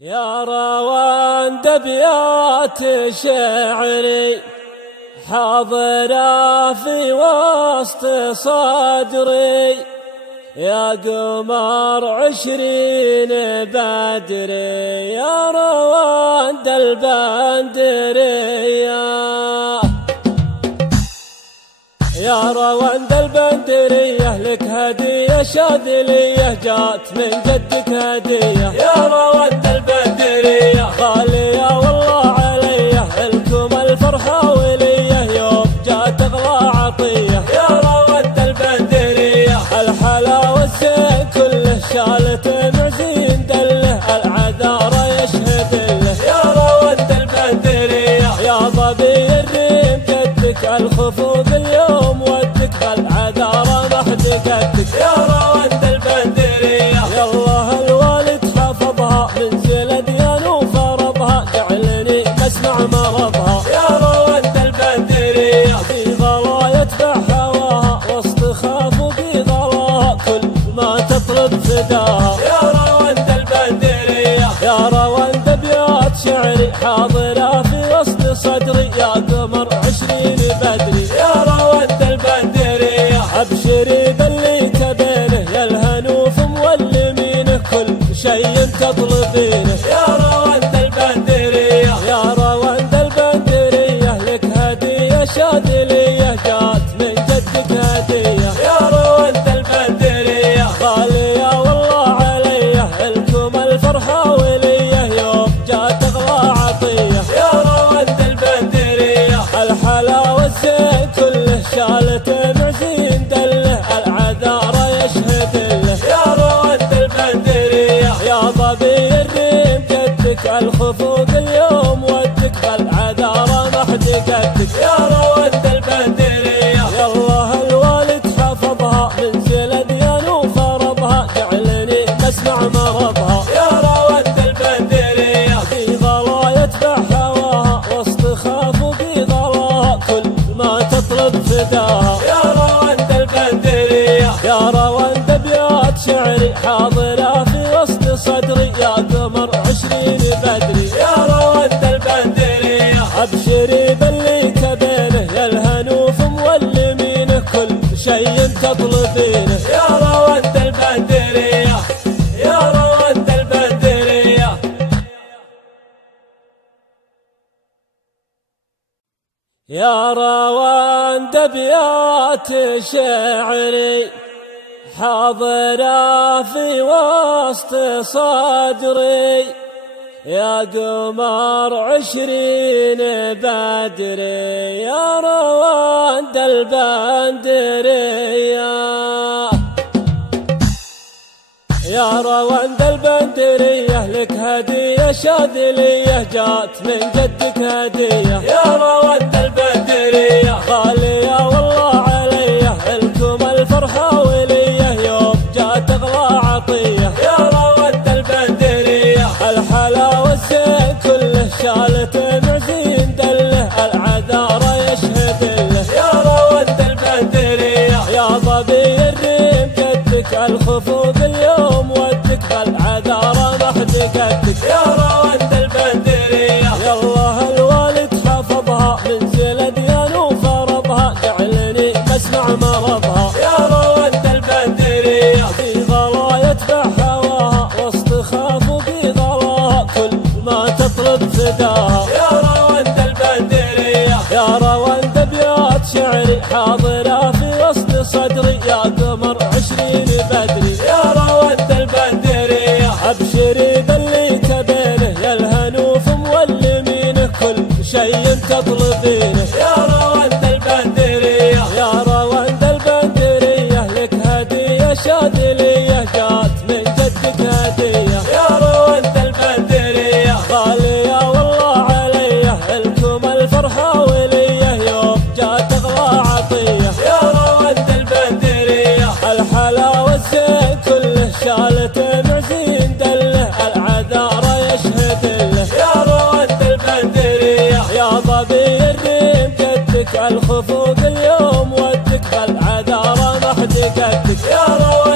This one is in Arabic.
يا روان دبيات شعري حاضرة في وسط صدري، يا قمر 20 بدري، يا روان البندري، يا روان البندرية لك هدية شاذلية جات من جدك هدية، يا روان البندرية غالية والله عليا، لكم الفرحة ولية يوم جات اغلى عطية، يا روان البندرية الحلاوة الزين كله شالته معزين دله، العذارى يشهد له، يا روان البندرية يا ظبي الريم جدك الخفوف اليوم ودك، العذارى محدقتك يا روان البندرية، يالله الوالد حفظها من زل ديان وفرضها، جعلني مسمع مرضها، يا روان البندرية في غلا يتبع هواها وسط خاف وفي غلاها كل ما تطلب فداها، يا روان البندرية يا روان دبيات شعري حاضرة في وسط صدري، يا قمر 20 بدري، يا روان البندرية ابشري باللي تبينه، يا الهنوف مولمينه كل شيء تطلبينه، يا روان البندرية يا روان البندرية لك هدية شاذلية جات من جدك هدية، يا روان البندرية غالية والله عليا، لكم الفرحة ولية يوم جات اغلى عطية، يا روان البندرية الحلاوة الزين كله شالته معزين دله، العذارى يشهد له، يا روان البندرية يا ظبي الريم جدك الخفوق اليوم ودك، بالعذارى محدقتك يا روان البندرية، يالله الوالد حفظها من زل ديان وفرضها، جعلني مسمع مرضها، يا روان البندرية في غلا يتبع هواها وسط خاف وفي غلاها كل ما تطلب فداها، يا روان البندرية يا روان دبيات شعري حاضرة في وسط صدري، يا قمر 20 بدري، يا روان البندرية ابشري باللي تبينه، يا الهنوف مولمينه كل شيء تطلبينه، يا روان البندرية يا روان البندرية. يا روان دبيات شعري حاضرة في وسط صدري، يا قمر 20 بدري، يا روان البندري، يا روان البندرية لك هدية شاذلية جات من جدك هدية، يا روان البندرية غالية والله عليا، لكم الفرحة ولية يوم جات اغلى عطية، يا روان البندرية الحلاوة الزين كله شالته معزين دله، العذارى يشهد له، يا روان البندرية يا ظبي الريم جدك الخفوف اليوم ودك، بالعذارى محدقتك يا روان البندرية، يالله الوالد حفظها من زل ديان وفرضها، جعلني مسمع مرضها، يا روان البندرية في غلا يتبع هواها وسط خاف وفي غلاها كل ما تطلب فداها، يا روان البندرية يا روان دبيات شعري حاضرة في وسط صدري، يا قمر 20 بدري، يا روان البندرية ابشري باللي تبينه، يا الهنوف مولمينه كل شيء تطلبينه، يا روان البندرية يا روان البندرية لك هدية شاذلية جات من جدك هدية، يا روان البندرية غالية والله عليا، لكم الفرحة ولية يوم جات اغلى عطية، يا روان البندرية الحلاوة الزين كله شالته معزين دله، العذارى يشهد له، يا روان البندرية يا ظبي الريم جدك الخفوق اليوم ودك، بالعذارى محدقتك يا روان